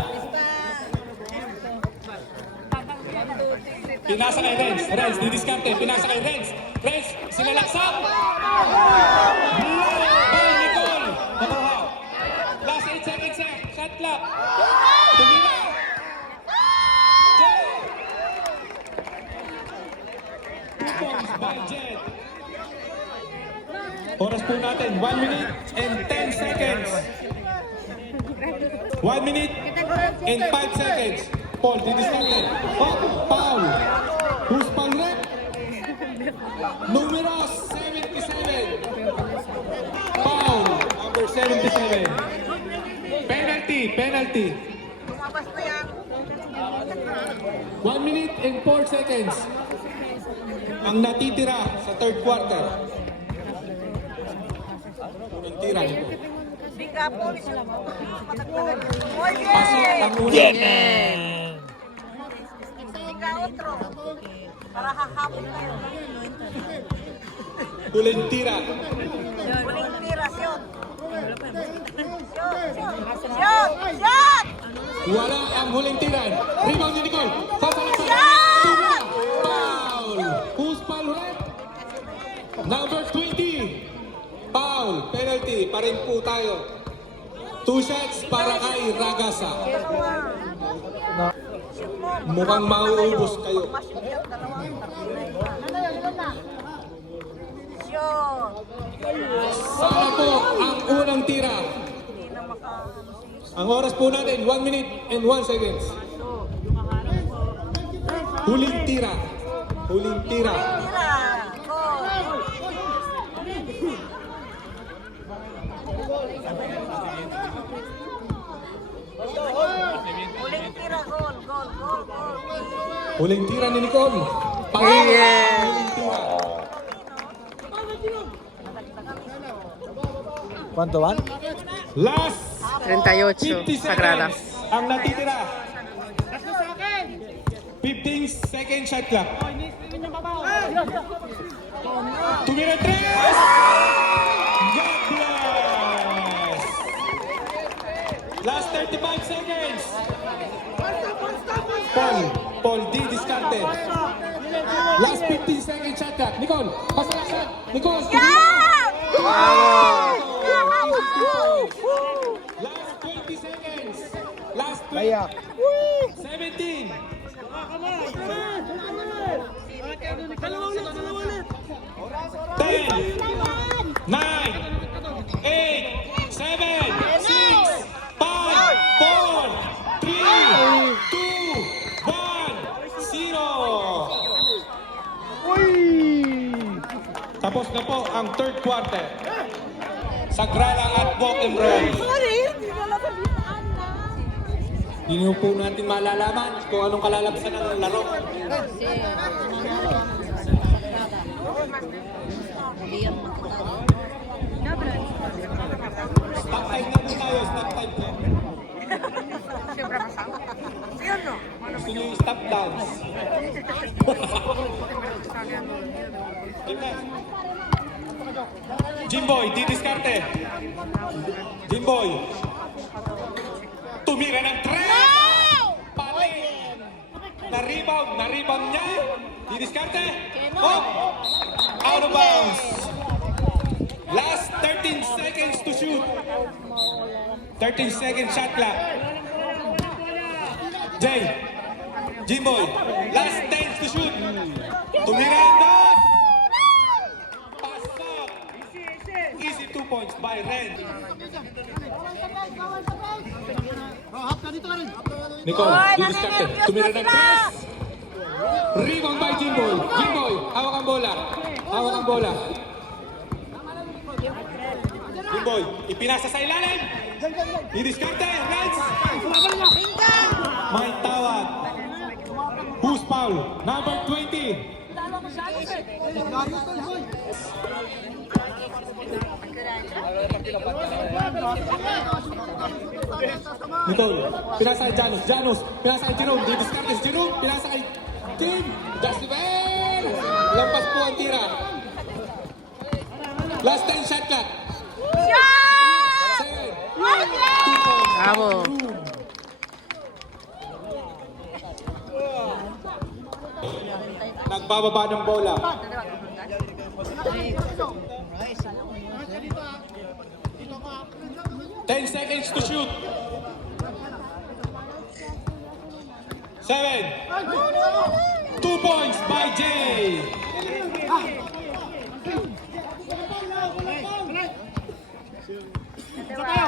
Pinasa kay Renz. Renz, didiskarte. Pinasa kay Renz. Renz, sinalaksak. By Nicole. Nakuha. Last 8 seconds. Shot clock. Tumira. Jet. 2 points by Jet. Oras po natin, 1 minute and 10 seconds. 1 minute and 5 seconds. Paul, didiskarte. Oh, foul. Who's foul rep? Numero 77. Foul. Number 77. Penalty. Lumabas na yan. 1 minute and 4 seconds. Ang natitira sa third quarter. Ang tira. Di ka po. Matagtagan. Oy, Pasok yay! ang unang. Di ka otro. Para hahapon kayo. Huling tira. Huling tira, shoot! Shot! Wala ang huling tiran. Rebound ni Nicole. Sasalaksan. Shot! Foul. Who's foul rep? Number 20. Foul. Penalty. Pa rin po tayo. 2 shots para kay Ragasa. Mukhang mauubos kayo. Shoot! Sana po ang unang tira. Hindi na Ang oras po natin, 1 minute and 1 seconds. Huling tira. Huling tira. Tira! Goal! Huling tira, goal! Huling tira ni Nicole. Yeah. Huling tira. ¿Cuánto van? Last 38, 50 Sagrada. seconds ang natitira. 15 second shot clock. Tumira 3! God bless! Last 35 seconds. Paul D. Diskarte. Last 15 second shot clock. Nicole, pasalaksan. Nicole, last 20 seconds. Last 20. 17. 10, 9, 8, 7, 6, 5, 4, 3, 2, 1, 0. Tapos na po ang third quarter. Sagrada at walk and roll. Hindi po natin malalaman kung anong kalalabsan ng laro. Sagrada. Jimboy, didiskarte. Jimboy. Tumira ng 3. Pali. Na-rebound niya. Didiskarte. Oh! Out of bounds. Last 13 seconds to shoot. 13 second shot clock. Jay. Jimboy. Last 10 to shoot. Tumira ng 2. Pass up. Easy 2 points by Ren. Hap ka dito ka rin. Nicole, didiskarte. Tumira ng 3. Rebound by Jimboy. Jimboy, hawak ang bola. Hawak ang bola. Jimboy, ipinasa sa ilalim. Didiskarte. Reds. May tawag. Who's foul? Number 20. Nicole, pinasa kay Janus. Janus, pinasa kay Jerome. Didiskarte si Jerome. Pinasa kay Kim. Jasper! Lampas po ang tira. Last 10 shot clock. Seven. 2 points. Bravo. Nagbababa ng bola. 10 seconds to shoot. 7. 2 points by Jay.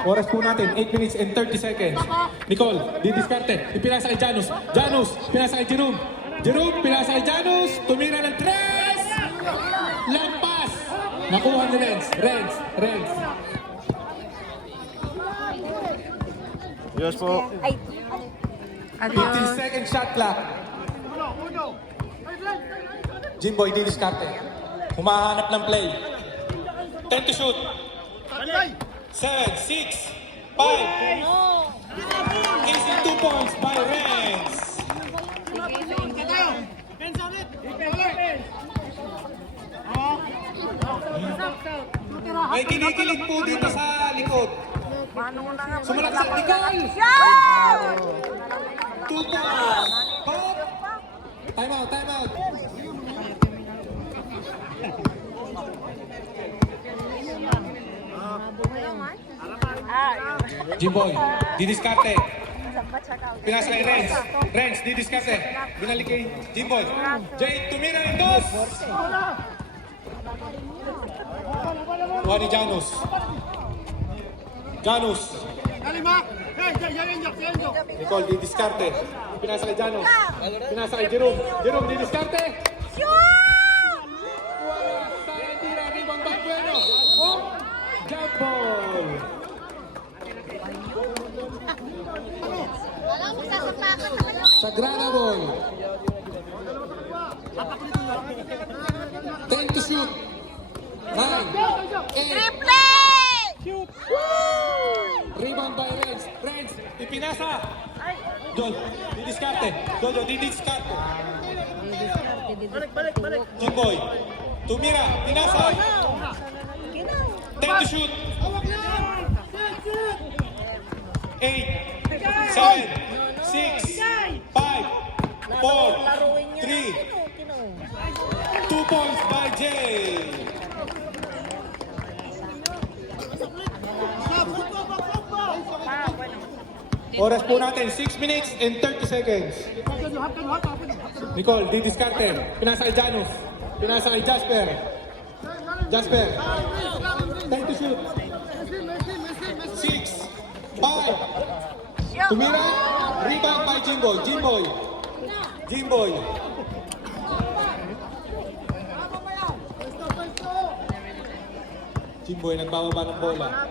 Oras po natin, 8 minutes and 30 seconds. Nicole, didiskarte. Ipinasa kay Janus. Janus, pinasa kay Jerome. Jerome, pinasa kay Janus. Tumira ng 3. Lampas. Nakuha ni Renz. Renz. Yes po. 15 Adios. second shot clock. Jimboy, didiskarte. Humahanap ng play. 10 to shoot. 7, 6, 5. Easy 2 points by Renz. May kinikilig po dito sa likod. Sumalaksak Nicole. 2 points. Hop. Time out. Jimboy, didiskarte. Pinasa kay Renz. Renz, didiskarte. Binalik kay Jimboy. Jay, tumira ng 2. Kuha ni Janus. Nicole, didiskarte. Pinasa kay Janus. Pinasa kay Jerome. Jerome, didiskarte. Wala. Sayang tira. Rebound by Bueno. Oh, jump ball. Sagrada ball. 10 to shoot. 9, 8. Rebound by Renz. Renz, ipinasa. Joel, didiskarte. Jojo, didiskarte. Jimboy, tumira, pinasa. 10 to shoot. 8, 7, 6, 5, 4, 3. 2 points by Jay. Oras po natin, 6 minutes and 30 seconds. Nicole, didiskarte. Pinasa kay Janus. Pinasa kay Jasper. 10 to shoot. 6, 5. Tumira. Rebound by Jimboy. Jimboy nagbababa ng bola.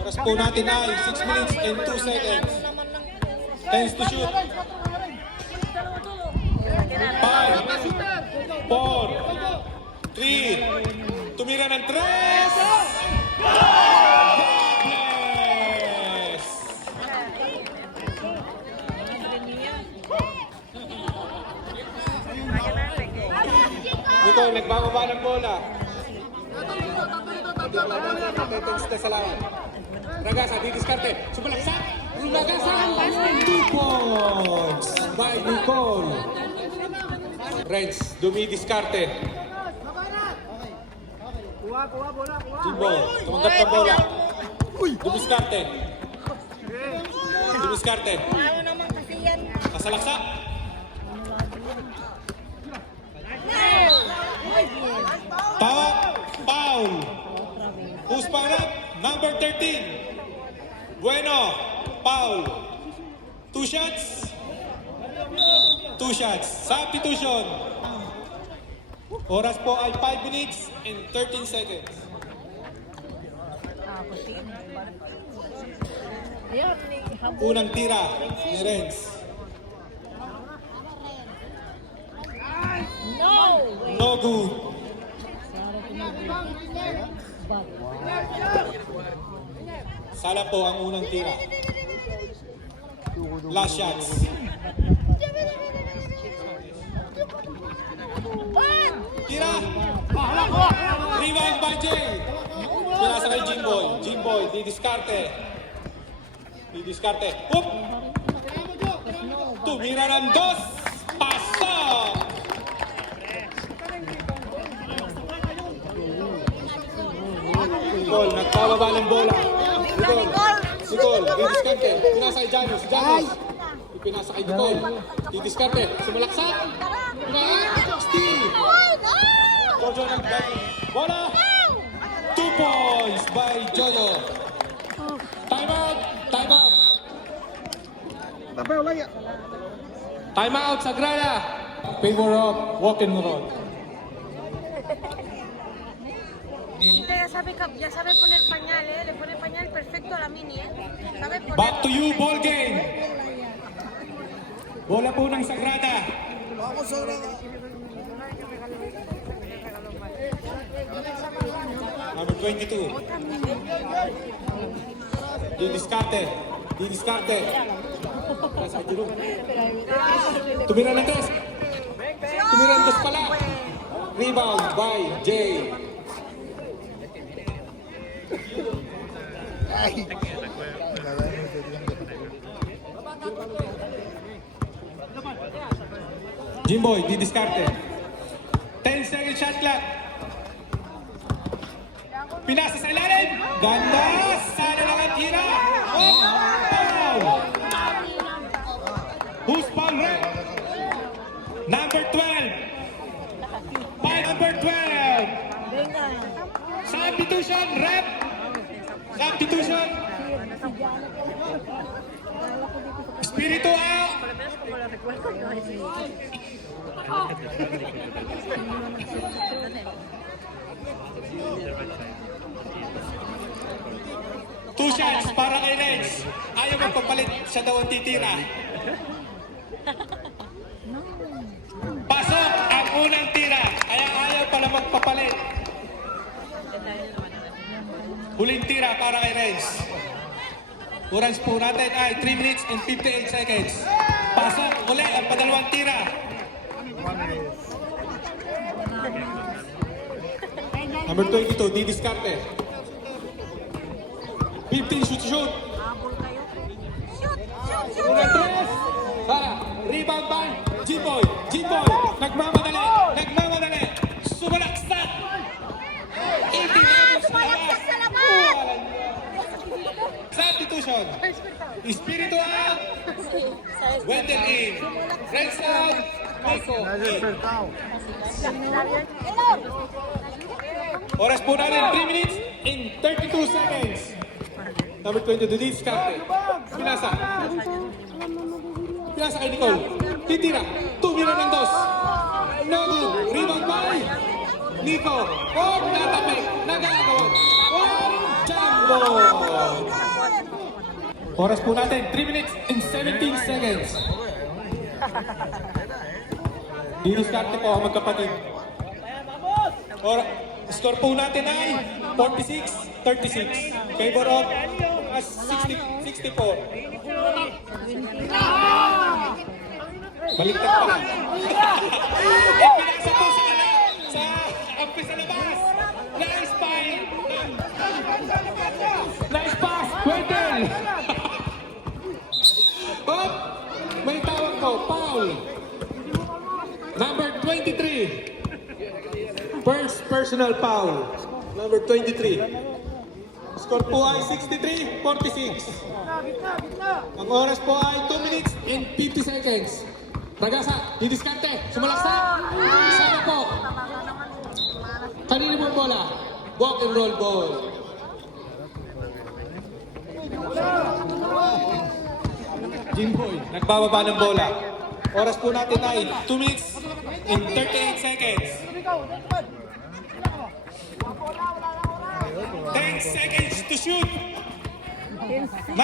Oras po natin ay 6 minutes and 2 seconds. 10 to shoot. 5, 4, 3. Tumira ng 3. Yes! Nicole, nagbababa ng bola. Natetens na sa lawan. Ragasa, didiskarte. Sumalaksak. Ragasa. 2 points by Nicole. Renz, dumidiskarte. Jimbo, tumanggap ng bola. Dumiskarte. Dumiskarte. Kasalaksak. Foul. Who's fouled up? Number 13. Bueno. Foul. 2 shots. 2 shots. Substitution. Oras po ay 5 minutes and 13 seconds. Unang tira ni Renz. No good. Sala po ang unang tira. Last shots. Tira! Rebound by Jay. Pinasa kay Jimboy. Jimboy, didiskarte. Didiskarte. Whoop! Tumira ng 2. Pasok! Nicole, nagpababa ng bola. Nicole, didiskarte. Pinasa kay Janus. Janus. Pinasa kay Nicole. Didiskarte. Sumalaksak. Steve. Jojo ng bola. 2 points by Jojo. Time out. Time out. Time out, Sagrada. Favor of walk and roll. Ya sabe poner pañal, le pone pañal perfecto a la mini, Sabe poner... Back to you, ball game. Bola po ng Sagrada. Number 22. Didiskarte. Didiskarte. Tumira ng 3. Tumira ng 2 pala. Rebound by Jay. Jimboy, didiskarte. 10-second shot clock. Pinasa sa ilalim. Ganda. Sana lang ang tira. Oh, foul. Who's foul, Red? Number 12. By number 12. Substitution, Red. Substitution. Espiritu out. Two shots para kay Renz. Ayaw magpapalit, siya daw ang titira. Pasok ang unang tira. Kaya ayaw pala magpapalit. Huling tira para kay Renz. Oras po natin ay 3 minutes and 58 seconds. Pasok ulit ang padalawang tira. Number 22, didiskarte. 15 shoot. Unang 3. Para, rebound by Jimboy. Jimboy, nagmamadali. Nagmamadali. Sumalaksak. Itinamos sa labas. Substitution. Espiritu out. Wendell in. Renz out. Nico in. Oras po natin, 3 minutes and 32 seconds. Number 20, didiskarte. Pinasa. Pinasa kay Nicole. Titira. Tumira ng 2. No good. Rebound by Nico. Oh, natapik. Nagagawin. Oh, jumbo. Oras po natin, 3 minutes and 17 seconds. Didiskarte po ang magkapatid. Score po natin ay 46-36. Favor of 64. Baliktad pa. Pinasa po sa ampi sa labas. Nice fight. 23. First personal foul. Number 23. Score po ay 63-46. Ang oras po ay 2 minutes and 50 seconds. Ragasa, didiskarte, sumalaksak. Sana po. Kanino mo ang bola? Walk and roll ball. Jimboy, nagbababa ng bola. Oras po natin ay 2 minutes and 38 seconds. 10 seconds to shoot. 9.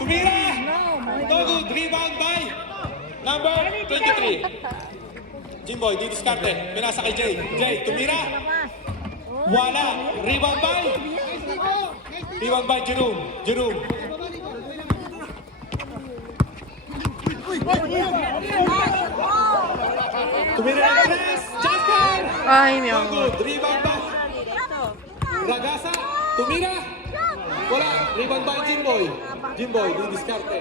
Tumira. No good. Rebound by number 23. Jimboy, didiskarte. Pinasa kay Jay. Jay, tumira. Wala. Rebound by Jerome. Jerome. Tumira ng press. Jasper. Ay, mi No amor. good. Rebound by Ragasa. Tumira. Wala. Rebound by Jimboy. Jimboy, didiskarte.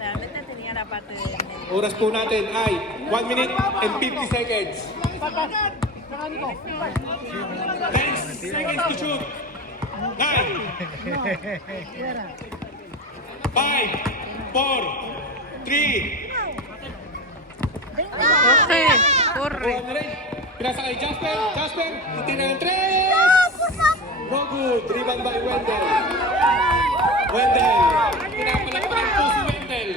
Realmente tenía la parte de... Oras po natin ay 1 minute and 50 seconds. 10 seconds to shoot. 9. 5. 4. 3. Jorge, corre. Buwan na rin. Pinasa kay Jasper. Jasper, titina ng 3. No good. Rebound by Wendell. Wendell. Pinapalagpakan po si Wendell.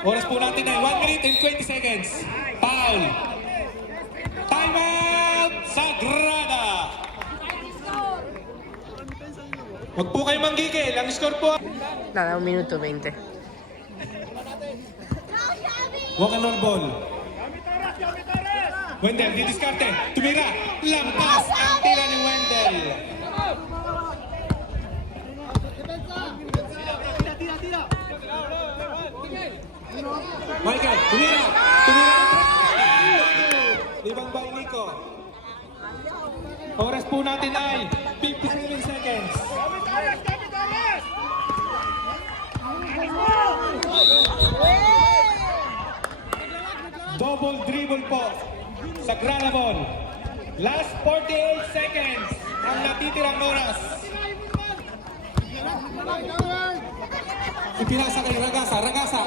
Oras po natin ay 1 minute and 20 seconds. Foul. Timeout. Sagrada. Huwag po kayo manggigil. Ang score po. Nada, 1 minuto 20. Walk and roll ball. Wendell, didiskarte. Tumira. Lampas ang tira ni Wendell. Michael, tumira. Tumira. Rebound by Nico. Oras po natin ay 57 seconds. Double dribble po. Sagrada ball. Last 48 seconds ang natitirang oras. Ipinasa kay Ragasa. Ragasa.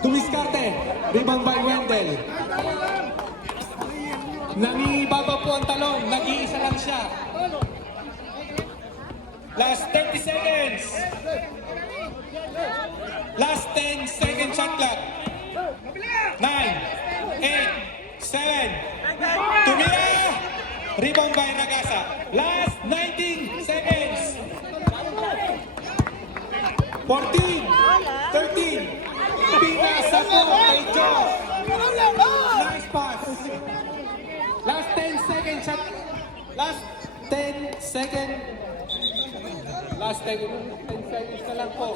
Dumiskarte. Rebound by Wendell. Nangibaba po ang talong. Nag-iisa lang siya. Last 30 seconds. Last 10 second shot clock. 9, 8, 7. Tumira. Rebound by Ragasa. Last 19 seconds. 14, 13. Pinasa po kay Josh. Nice pass. Last 10 seconds shot. Last 10 second. Last 10 seconds na lang po.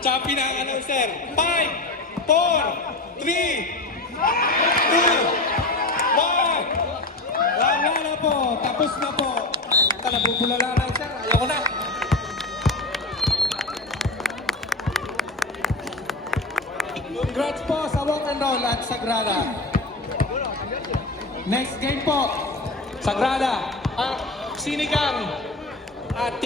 Choppy na ang announcer. 5, 4, 3, 2, 1. Wala na po. Tapos na po. Nabubulala na siya. Ayoko na. Congrats po sa walk and roll at Sagrada. Next game po. Sagrada. Sinigang. At